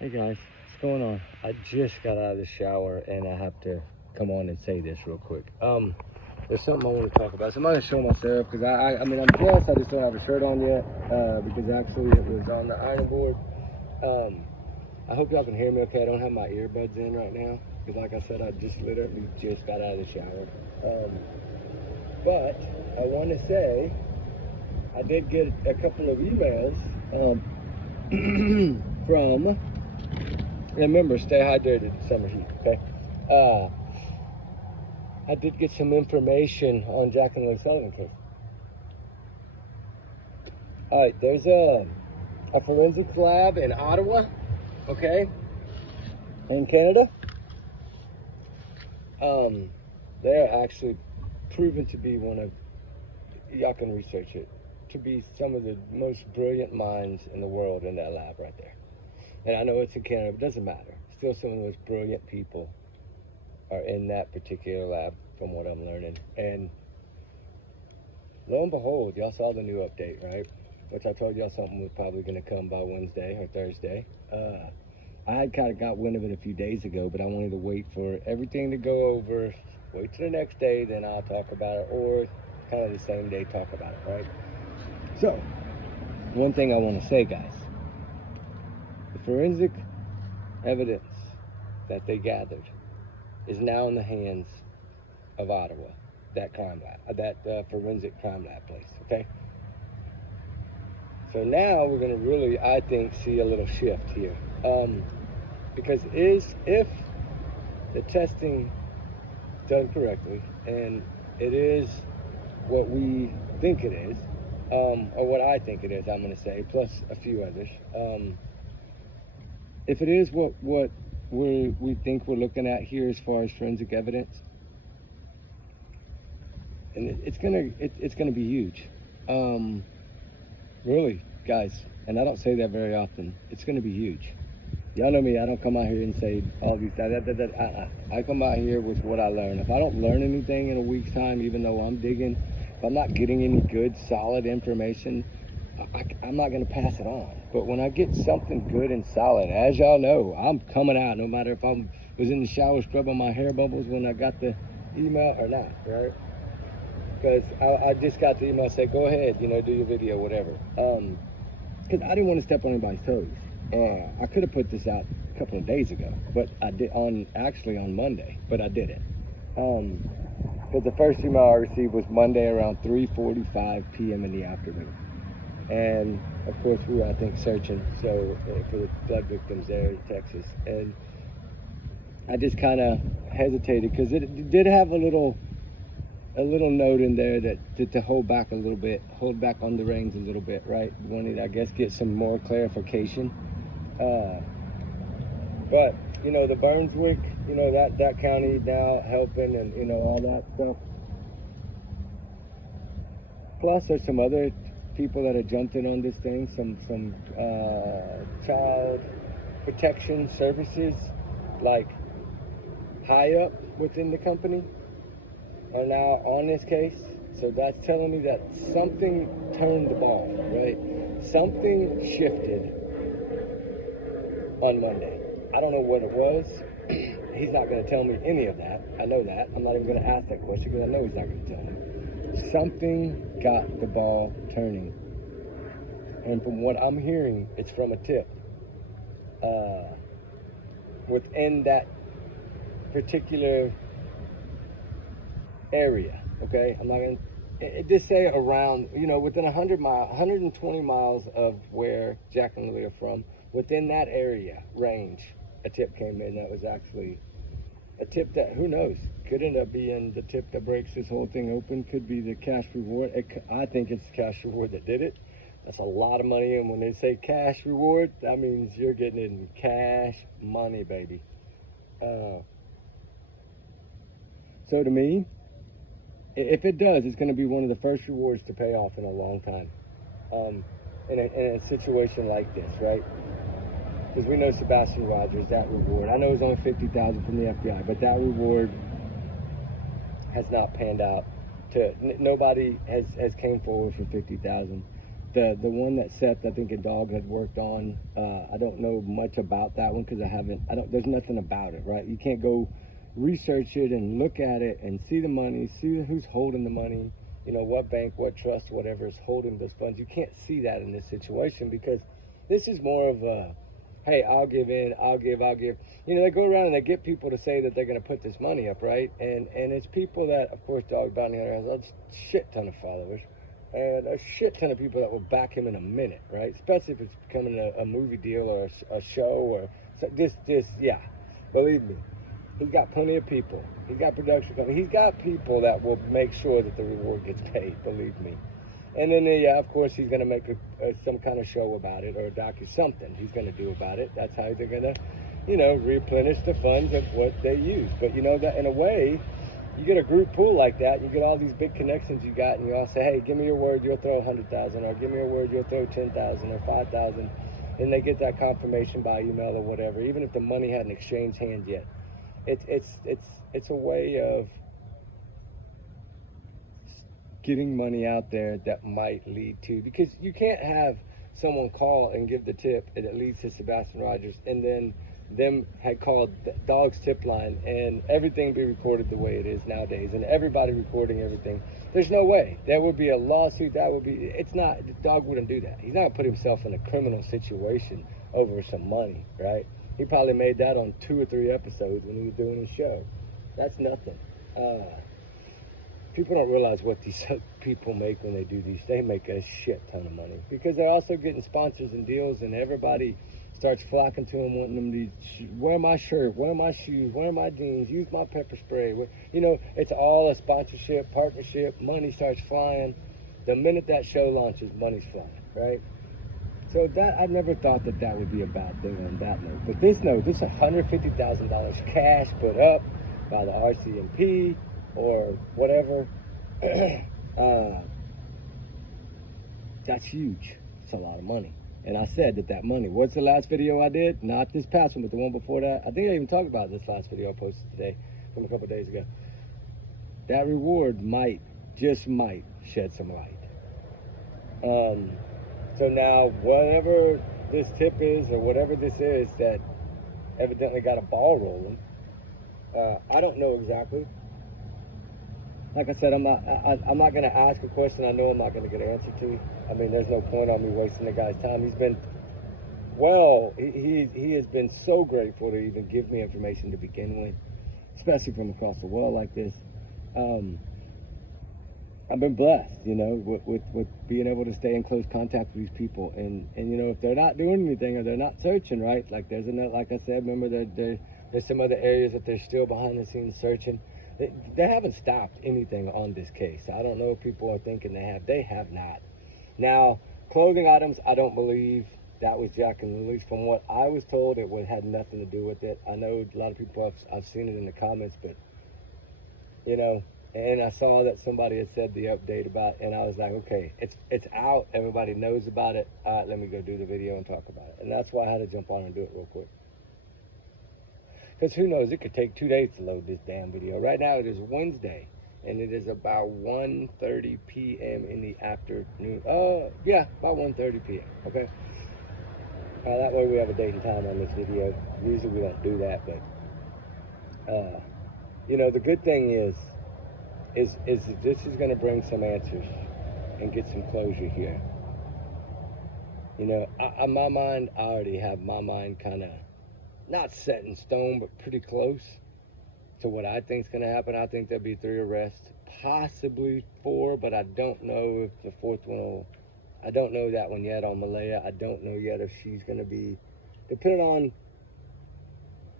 Hey guys, what's going on? I just got out of the shower and I have to come on and say this real quick. There's something I want to talk about. So I'm not gonna show myself because I mean I'm dressed. I just don't have a shirt on yet because actually it was on the ironing board. I hope y'all can hear me okay. I don't have my earbuds in right now because like I said, I just literally just got out of the shower. But I want to say I did get a couple of emails from. Remember, stay hydrated in summer heat, okay? I did get some information on Jack and Lily Sullivan case. All right, there's a forensics lab in Ottawa, okay, in Canada. They're actually proven to be one of, y'all can research it, to be some of the most brilliant minds in the world in that lab right there. And I know it's in Canada, but it doesn't matter. Still some of the most brilliant people are in that particular lab from what I'm learning. And lo and behold, y'all saw the new update, right? Which I told y'all something was probably going to come by Wednesday or Thursday. I had kind of got wind of it a few days ago, but I wanted to wait for everything to go over, wait till the next day, then I'll talk about it, or kind of the same day talk about it, right? So, one thing I want to say, guys, the forensic evidence that they gathered is now in the hands of Ottawa, that crime lab, that forensic crime lab place, okay? So now we're going to really, I think, see a little shift here. Because if the testing done correctly, and it is what we think it is, or what I think it is, I'm going to say, plus a few others. If it is what we think we're looking at here as far as forensic evidence, and it's gonna be huge. Really, guys, and I don't say that very often. It's gonna be huge. Y'all know me. I don't come out here and say all these. I come out here with what I learn. If I don't learn anything in a week's time, even though I'm digging, if I'm not getting any good, solid information, I'm not gonna pass it on. But when I get something good and solid, as y'all know, I'm coming out. No matter if I was in the shower scrubbing my hair bubbles when I got the email or not, right? Because I just got the email say, go ahead, do your video, whatever. Because I didn't want to step on anybody's toes. I could have put this out a couple of days ago, but I did actually on Monday, but I didn't. Because the first email I received was Monday around 3:45 p.m. in the afternoon. And of course we were, I think, searching for the flood victims there in Texas. And I just kind of hesitated because it did have a little note in there that to hold back a little bit, hold back on the reins a little bit, right? Wanted, I guess, get some more clarification. But the Brunswick, that county now helping, and all that stuff. Plus, there's some other people that have jumped in on this thing. Some child protection services, like high up within the company, are now on this case. So that's telling me that something turned the ball, right? Something shifted on Monday. I don't know what it was. He's not going to tell me any of that. I know that. I'm not even going to ask that question because I know he's not going to tell me. Something got the ball turning. And from what I'm hearing, it's from a tip. Within that particular area, okay? I'm not going to, it just say around, within 120 miles of where Jack and Lily are from, within that area range, a tip came in that was actually a tip that, who knows, could end up being the tip that breaks this whole thing open, could be the cash reward. I think it's the cash reward that did it. That's a lot of money, and when they say cash reward, that means you're getting it in cash money, baby. So to me, if it does, it's going to be one of the first rewards to pay off in a long time. In a situation like this, right? Because we know Sebastian Rogers, that reward. I know it was only $50,000 from the FBI, but that reward has not panned out. Nobody has came forward for $50,000. the one that Seth, I think, and Dog had worked on. I don't know much about that one because I don't. There's nothing about it, right? You can't go research it and look at it and see the money, see who's holding the money. You know, what bank, what trust, whatever is holding those funds. You can't see that in this situation because this is more of a, hey, I'll give in, I'll give. You know, they go around and they get people to say that they're going to put this money up, right? And it's people that, of course, Dog Bounty Hunter has a shit ton of followers and a shit ton of people that will back him in a minute, right? Especially if it's becoming a movie deal or a show or yeah, believe me. He's got plenty of people. He's got production company. He's got people that will make sure that the reward gets paid, believe me. And then, yeah, of course, he's going to make some kind of show about it or a something he's going to do about it. That's how they're going to, you know, replenish the funds of what they use. But, you know, that in a way, you get a group pool like that, you get all these big connections you got, and you all say, hey, give me your word, you'll throw 100,000, or give me your word, you'll throw 10,000 or 5,000. And they get that confirmation by email or whatever, even if the money hadn't exchanged hands yet. It's a way of getting money out there that might lead to, because you can't have someone call and give the tip and it leads to Sebastian Rogers and then them had called the Dog's tip line and everything be recorded the way it is nowadays and everybody recording everything. There's no way. There would be a lawsuit. That would be, it's not, Dog wouldn't do that. He's not gonna put himself in a criminal situation over some money, right? He probably made that on 2 or 3 episodes when he was doing his show. That's nothing. People don't realize what these people make when they do these. They make a shit ton of money because they're also getting sponsors and deals, and everybody starts flocking to them, wanting them to wear my shirt, wear my shoes, wear my jeans, use my pepper spray. You know, it's all a sponsorship, partnership. Money starts flying. The minute that show launches, money's flying, right? So that, I never thought that that would be a bad thing on that note. But this note, this $150,000 cash put up by the RCMP or whatever, that's huge. It's a lot of money. And I said that money, what's the last video I did? Not this past one, but the one before that. I think I even talked about this last video I posted today from a couple days ago. That reward might, just might, shed some light. So now, whatever this tip is or whatever this is that evidently got a ball rolling, I don't know exactly. Like I said, I'm not going to ask a question I know I'm not going to get an answer to. I mean, there's no point on me wasting the guy's time. He's been, well, he has been so grateful to even give me information to begin with, especially from across the world like this. I've been blessed, you know, with being able to stay in close contact with these people. And you know, if they're not doing anything or they're not searching, right? Like there's another, like I said, remember there's some other areas that they're still behind the scenes searching. They haven't stopped anything on this case. I don't know if people are thinking they have. They have not. Now, clothing items, I don't believe that was Jack and Lily's. From what I was told, it had nothing to do with it. I know a lot of people, I've seen it in the comments, but, you know, and I saw that somebody had said the update about it, and I was like, okay, it's out. Everybody knows about it. All right, let me go do the video and talk about it. And that's why I had to jump on and do it real quick. Because who knows, it could take 2 days to load this damn video. Right now it is Wednesday, and it is about 1:30 p.m. in the afternoon. Yeah, about 1:30 p.m., okay? That way we have a date and time on this video. Usually we don't do that, but, you know, the good thing is this is going to bring some answers and get some closure here. You know, on my mind, I already have my mind kind of not set in stone, but pretty close to what I think is going to happen. I think there'll be 3 arrests, possibly 4, but I don't know if the 4th one will, I don't know that one yet on Malaya. I don't know yet if she's going to be, depending on,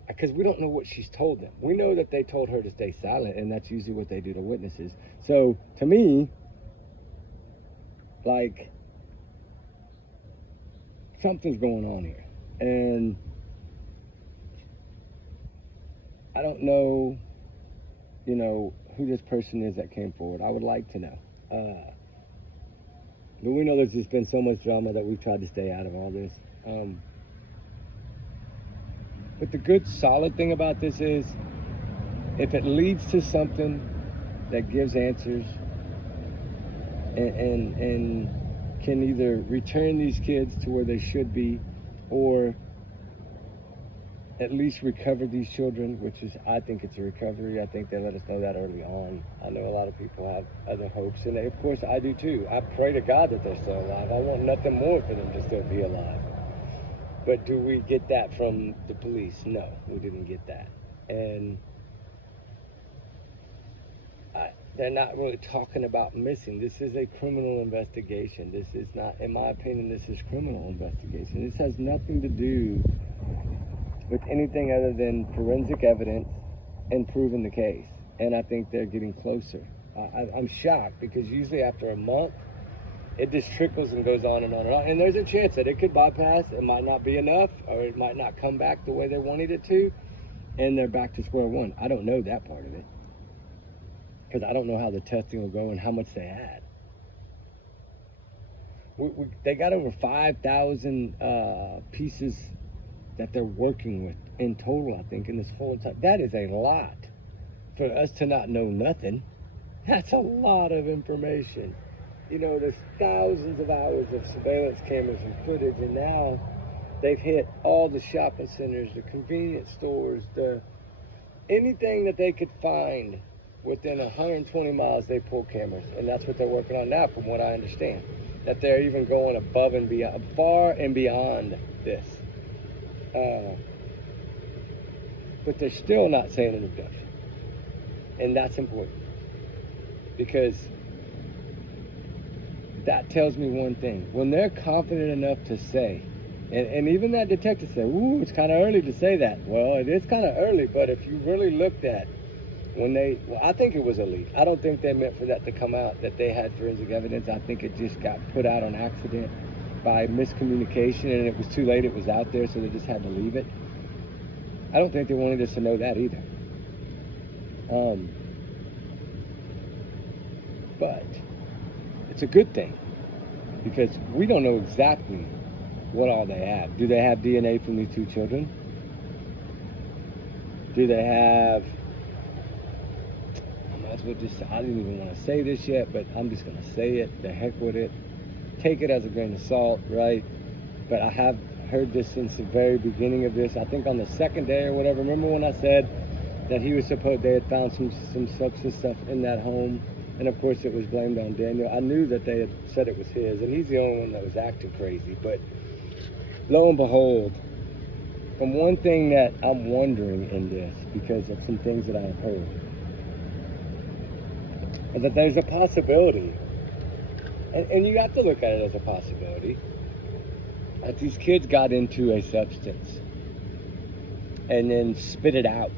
because we don't know what she's told them. We know that they told her to stay silent, and that's usually what they do to witnesses. So, to me, like, something's going on here. And I don't know, you know, who this person is that came forward. I would like to know. But we know there's just been so much drama that we've tried to stay out of all this. But the good, solid thing about this is, if it leads to something that gives answers and can either return these kids to where they should be, or at least recover these children, which is, I think it's a recovery. I think they let us know that early on. I know a lot of people have other hopes, and of course I do too. I pray to God that they're still alive. I want nothing more for them to still be alive. But do we get that from the police? No, we didn't get that. And they're not really talking about missing. This is a criminal investigation. This is not, in my opinion, this is criminal investigation. This has nothing to do with anything other than forensic evidence and proving the case. And I think they're getting closer. I'm shocked because usually after a month, it just trickles and goes on and on and on. And there's a chance that it could bypass. It might not be enough, or it might not come back the way they wanted it to. And they're back to square one. I don't know that part of it, because I don't know how the testing will go and how much they had. They got over 5,000 pieces that they're working with in total, I think, in this whole time. That is a lot for us to not know nothing. That's a lot of information. You know, there's thousands of hours of surveillance cameras and footage, and now they've hit all the shopping centers, the convenience stores, anything that they could find within 120 miles. They pull cameras, and that's what they're working on now, from what I understand. That they're even going above and beyond, far and beyond this. But they're still not saying an abduction, and that's important, because that tells me one thing. When they're confident enough to say, and even that detective said, ooh, it's kind of early to say that. Well, it is kind of early, but if you really looked at when I think it was a leak. I don't think they meant for that to come out, that they had forensic evidence. I think it just got put out on accident by miscommunication, and it was too late. It was out there, so they just had to leave it. I don't think they wanted us to know that either. But it's a good thing, because we don't know exactly what all they have. Do they have DNA from these two children? Do they have, I didn't even want to say this yet, but I'm just going to say it. The heck with it. Take it as a grain of salt, right? But I have heard this since the very beginning of this. I think on the second day or whatever. Remember when I said that they had found some substance stuff in that home? And of course it was blamed on Daniel. I knew that they had said it was his, and he's the only one that was acting crazy. But lo and behold, from one thing that I'm wondering in this, because of some things that I've heard, and that there's a possibility, and you have to look at it as a possibility, that these kids got into a substance and then spit it out,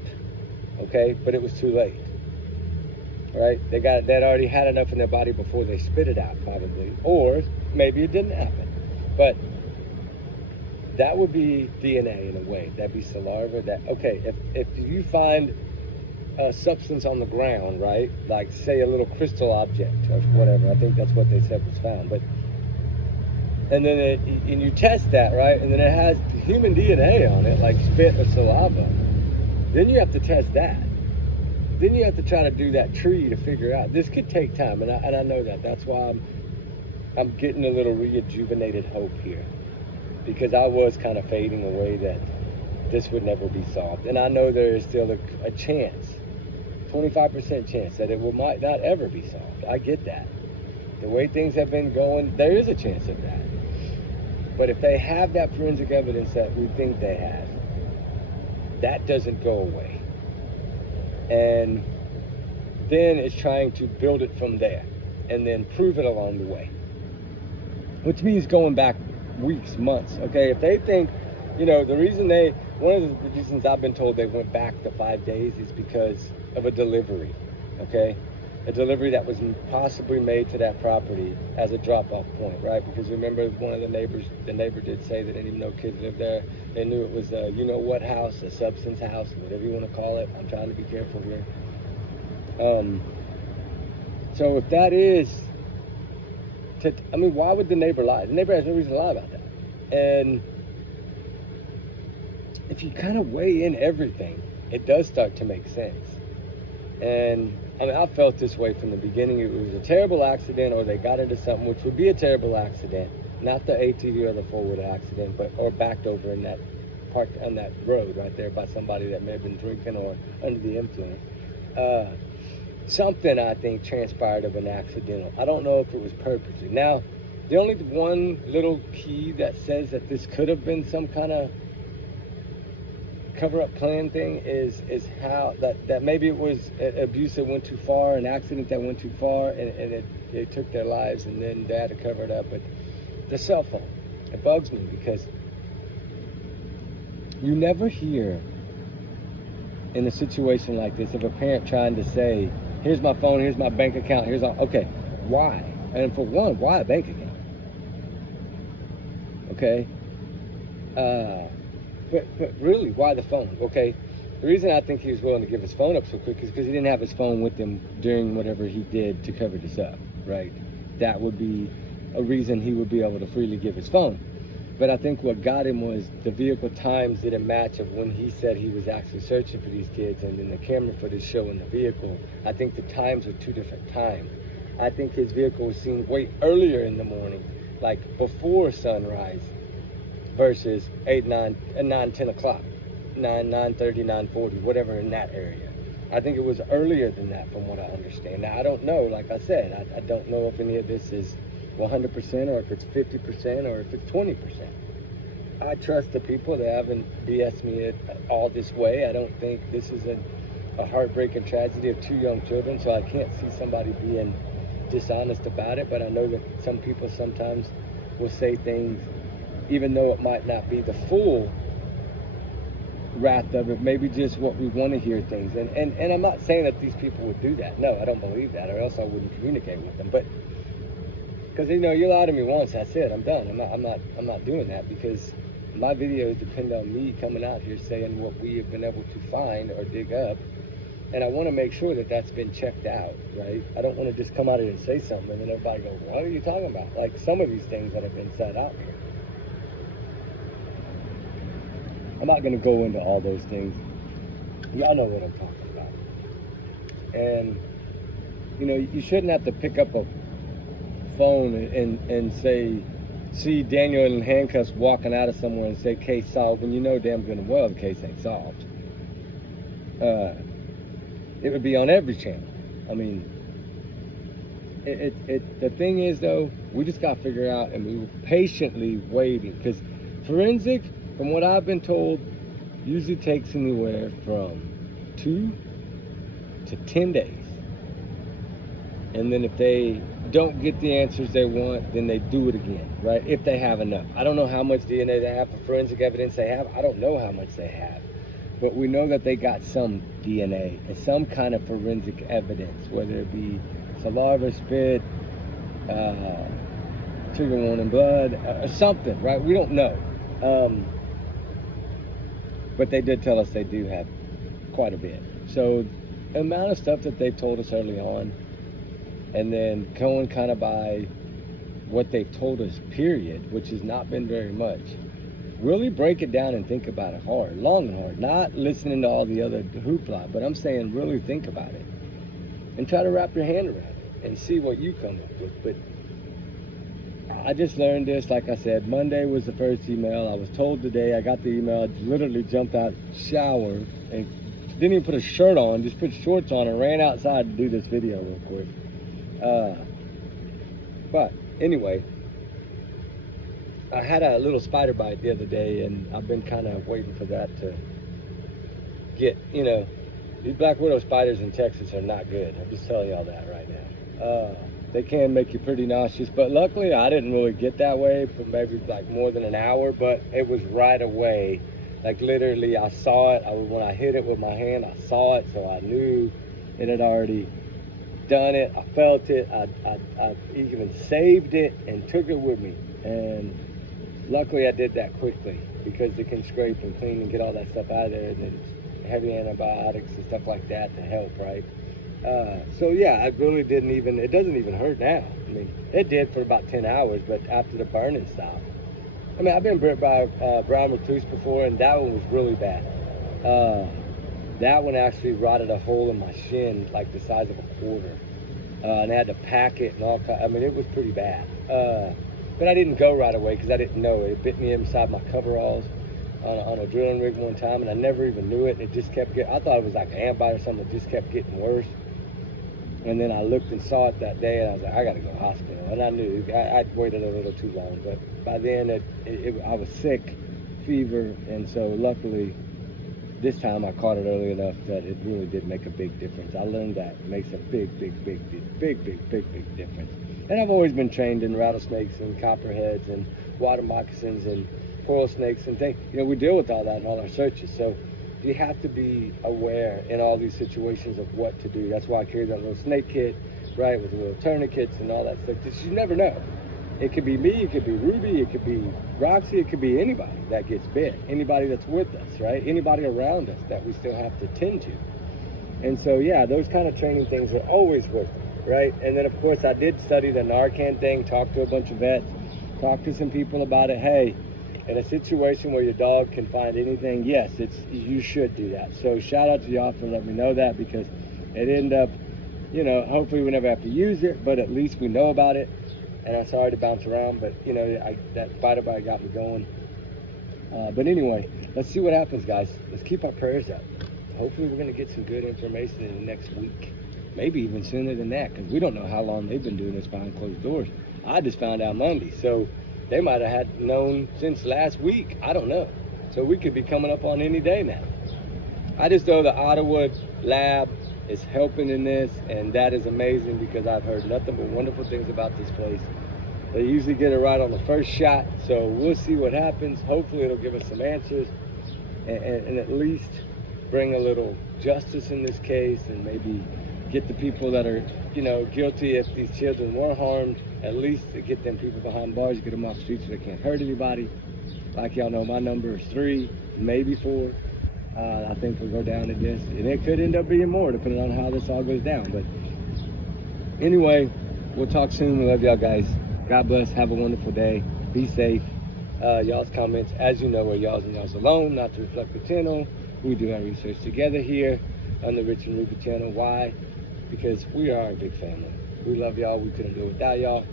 okay? But it was too late, right? They'd already had enough in their body before they spit it out, probably. Or maybe it didn't happen. But that would be DNA in a way. That'd be saliva. Okay, if you find a substance on the ground, right? Like, say, a little crystal object or whatever. I think that's what they said was found. But and then and you test that, right? And then it has human DNA on it, like spit or saliva. Then you have to test that. Then you have to try to do that tree to figure out. This could take time, and I know that. That's why I'm getting a little rejuvenated hope here, because I was kind of fading away that this would never be solved. And I know there is still a chance, 25% chance, that might not ever be solved. I get that. The way things have been going, there is a chance of that. But if they have that forensic evidence that we think they have, that doesn't go away. And then it's trying to build it from there and then prove it along the way, which means going back weeks, months. Okay, if they think, one of the reasons I've been told they went back to 5 days is because of a delivery. Okay, a delivery that was possibly made to that property as a drop-off point, right? Because remember, one of the neighbor did say that they didn't know kids lived there. They knew it was a you-know-what house, a substance house, whatever you want to call it. I'm trying to be careful here. So if that is, why would the neighbor lie? The neighbor has no reason to lie about that. And if you kind of weigh in everything, it does start to make sense. And I mean, I felt this way from the beginning. It was a terrible accident, or they got into something, which would be a terrible accident. Not the ATV or the four-wheeler accident, but or backed over in that park on that road right there by somebody that may have been drinking or under the influence. Something I think transpired of an accidental. I don't know if it was purposely. Now, the only one little key that says that this could have been some kind of cover-up plan thing is how that maybe it was abuse that went too far, an accident that went too far, and it took their lives, and then they had to cover it up. But the cell phone, it bugs me because you never hear in a situation like this of a parent trying to say, here's my phone, here's my bank account, here's all. Okay, why? And for one, why a bank account? Okay, but really, why the phone? Okay, the reason I think he was willing to give his phone up so quick is because he didn't have his phone with him during whatever he did to cover this up, right? That would be a reason he would be able to freely give his phone. But I think what got him was the vehicle times didn't match of when he said he was actually searching for these kids, and then the camera footage showing the vehicle. I think the times were two different times. I think his vehicle was seen way earlier in the morning, like before sunrise, versus 8, 9, 10 o'clock, 9:30, 9:40, whatever in that area. I think it was earlier than that from what I understand. Now, I don't know, like I said, I don't know if any of this is 100% or if it's 50% or if it's 20%. I trust the people that haven't BS me it all this way. I don't think this is a heartbreaking tragedy of 2 young children, so I can't see somebody being dishonest about it. But I know that some people sometimes will say things even though it might not be the full wrath of it, maybe just what we want to hear things. And I'm not saying that these people would do that. No, I don't believe that, or else I wouldn't communicate with them. But because you lie to me once, that's it. I'm done. I'm not doing that, because my videos depend on me coming out here saying what we have been able to find or dig up, and I want to make sure that that's been checked out, right? I don't want to just come out here and say something and then everybody goes, "What are you talking about?" Like some of these things that have been said out here. I'm not going to go into all those things. Y'all know what I'm talking about. And you shouldn't have to pick up a phone and say, see Daniel in handcuffs walking out of somewhere and say case solved, when you know damn good and well the case ain't solved. It would be on every channel. I mean, the thing is though, we just got to figure out, and we were patiently waiting, because forensic, from what I've been told, usually takes anywhere from 2 to 10 days. And then if they don't get the answers they want, then they do it again, right? If they have enough. I don't know how much DNA they have, for forensic evidence they have. I don't know how much they have. But we know that they got some DNA and some kind of forensic evidence, whether it be saliva, spit, trigger warning blood, or something, right? We don't know. But they did tell us they do have quite a bit. So the amount of stuff that they've told us early on, and then going kind of by what they've told us, period, which has not been very much. Really break it down and think about it hard, long and hard. Not listening to all the other hoopla, but I'm saying really think about it. And try to wrap your hand around it and see what you come up with. But I just learned this, like I said, Monday was the first email. I was told today, I got the email, I literally jumped out, showered, and didn't even put a shirt on, just put shorts on and ran outside to do this video real quick. But anyway, I had a little spider bite the other day, and I've been kind of waiting for that to get, these black widow spiders in Texas are not good. I'm just telling y'all that right now. They can make you pretty nauseous, but luckily I didn't really get that way for maybe like more than an hour, but it was right away. Like literally I saw it. When I hit it with my hand, I saw it, so I knew it had already done it. I felt it. I even saved it and took it with me. And luckily I did that quickly, because it can scrape and clean and get all that stuff out of there, and then heavy antibiotics and stuff like that to help, right? So yeah, I really it doesn't even hurt now. I mean, it did for about 10 hours, but after the burning stopped. I mean, I've been bit by brown recluse before, and that one was really bad. That one actually rotted a hole in my shin like the size of a quarter. And I had to pack it and all I mean, it was pretty bad. But I didn't go right away because I didn't know it. It bit me inside my coveralls on a drilling rig one time, and I never even knew it. And it just kept getting, I thought it was like an ant bite or something. It just kept getting worse. And then I looked and saw it that day, and I was like, I got to go to the hospital. And I knew I'd waited a little too long. But by then, I was sick, fever, and so luckily, this time I caught it early enough that it really did make a big difference. I learned that it makes a big difference. And I've always been trained in rattlesnakes and copperheads and water moccasins and coral snakes and things. You know, we deal with all that in all our searches. So you have to be aware in all these situations of what to do. That's why I carry that little snake kit, right, with the little tourniquets and all that stuff. Because you never know. It could be me, it could be Ruby, it could be Roxy, it could be anybody that gets bit, anybody that's with us, right? Anybody around us that we still have to tend to. And so, yeah, those kind of training things are always worth it, right? And then, of course, I did study the Narcan thing, talked to a bunch of vets, talked to some people about it. Hey, in a situation where your dog can find anything, yes, you should do that. So shout out to y'all for letting me know that, because it ended up, you know, hopefully we never have to use it, but at least we know about it. And I'm sorry to bounce around, but you know, that spider bite got me going. But anyway, let's see what happens, guys. Let's keep our prayers up. Hopefully we're gonna get some good information in the next week. Maybe even sooner than that, because we don't know how long they've been doing this behind closed doors. I just found out Monday, so they might have had known since last week. I don't know. So we could be coming up on any day now. I just know the Ottawa lab is helping in this, and that is amazing because I've heard nothing but wonderful things about this place. They usually get it right on the first shot, so we'll see what happens. Hopefully it'll give us some answers and at least bring a little justice in this case, and maybe get the people that are, you know, guilty if these children were harmed, at least to get them people behind bars, get them off the streets so they can't hurt anybody. Like y'all know, my number is 3, maybe 4. I think we'll go down to this, and it could end up being more depending on how this all goes down. But anyway, we'll talk soon. We love y'all guys. God bless. Have a wonderful day. Be safe. Y'all's comments, as you know, are y'all's and y'all's alone, not to reflect the channel. We do our research together here on the Rich and Ruby channel. Why? Because we are a big family. We love y'all. We couldn't do it without y'all.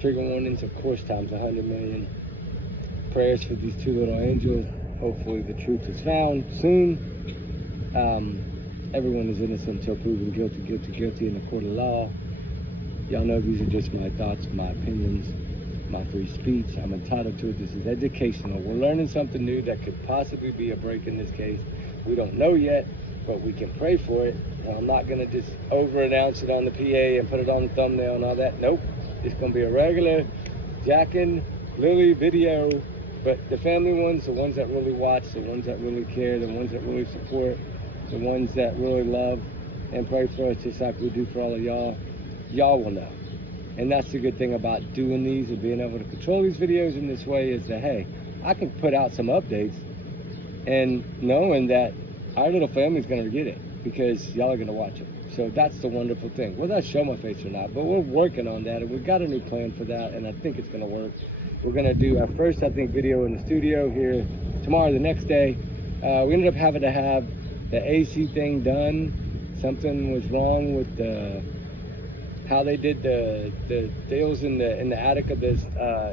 Trigger warnings, of course, times 100 million. Prayers for these 2 little angels. Hopefully the truth is found soon. Everyone is innocent until proven guilty in the court of law. Y'all know these are just my thoughts, my opinions, my free speech. I'm entitled to it. This is educational. We're learning something new that could possibly be a break in this case. We don't know yet, but we can pray for it. And I'm not gonna just over-announce it on the PA and put it on the thumbnail and all that. Nope, it's gonna be a regular Jack and Lily video. But the family ones, the ones that really watch, the ones that really care, the ones that really support, the ones that really love and pray for us just like we do for all of y'all, y'all will know. And that's the good thing about doing these and being able to control these videos in this way, is that, hey, I can put out some updates and knowing that our little family's gonna get it because y'all are gonna watch it. So that's the wonderful thing. Whether I show my face or not, but we're working on that, and we've got a new plan for that, and I think it's gonna work. We're gonna do our first, I think, video in the studio here tomorrow, the next day. We ended up having to have the AC thing done. Something was wrong with how they did the deals in the attic of this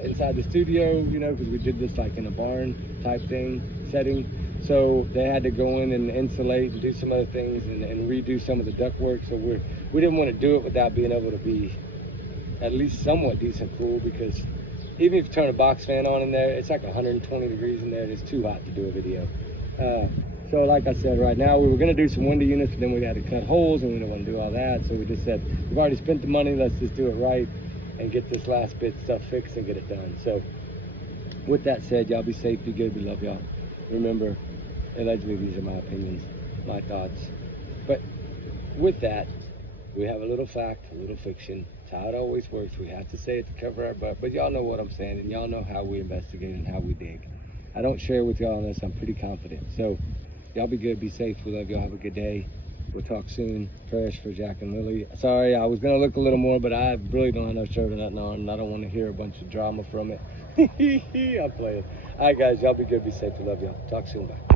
inside the studio, you know, because we did this like in a barn type setting. So they had to go in and insulate and do some other things and redo some of the ductwork. So we didn't want to do it without being able to be at least somewhat decent cool, because even if you turn a box fan on in there, it's like 120 degrees in there, and it's too hot to do a video. So like I said, right now we were gonna do some window units, but then we had to cut holes and we didn't want to do all that. So we just said, we've already spent the money, let's just do it right and get this last bit stuff fixed and get it done. So with that said, y'all be safe, be good, we love y'all. Remember, allegedly these are my opinions, my thoughts. But with that, we have a little fact, a little fiction. It's how it always works. We have to say it to cover our butt, but y'all know what I'm saying, and y'all know how we investigate and how we dig. I don't share with y'all unless I'm pretty confident. So y'all be good, be safe, we love y'all, have a good day. We'll talk soon. Prayers for Jack and Lily. Sorry, I was gonna look a little more, but I really don't have no shirt or nothing on, and I don't want to hear a bunch of drama from it. I'm playing. All right, guys, y'all be good, be safe, we love y'all. Talk soon, bye.